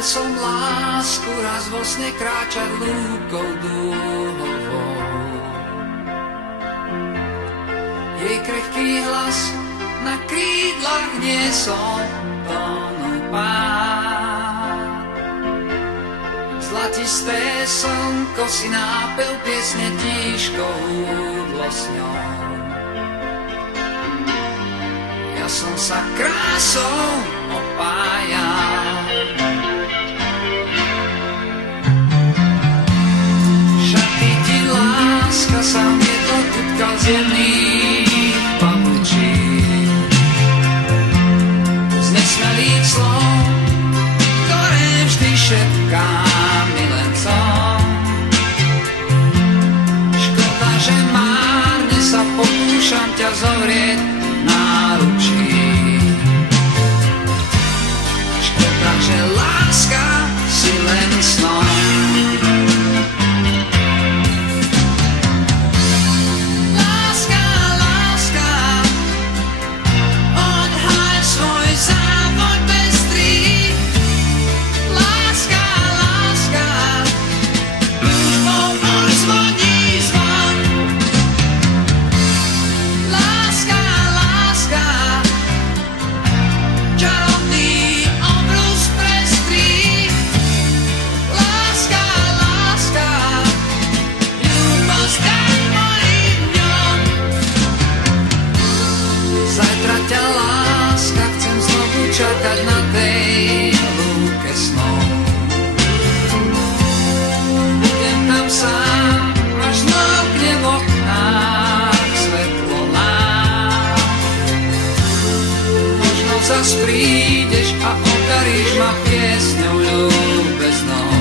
Videl som lásku raz vo sne kráčať lúkou dúhovou. Jej krehký hlas na krídlach niesol tónu pád. Zlatisté slnko si nápel piesne tížkou dlosňou. Ja som sa krásou opájal. Šaty ti láska sa mietlo kutkal z jemných papučín. Z nesmelých slov, ktoré vždy šepkám milencom. Škoda, že márne sa pokúšam ťa zovrieť náručí. Škoda, že láska si len snom. Láska, láska, odhaľ svoj závod pestrý. Láska, láska, túžbou odzvoní zvon. Láska, láska, čarovný obrus prestrý. Láska, láska, ľúbosť daň mojim dňom. Zajtra ťa, láska, chcem znovu čakať na tej lúke snov. Budem tam sám, až zmlkne v oknách svetlo nám. Možno zas prídeš a odaríš ma piesňou ľúbeznou.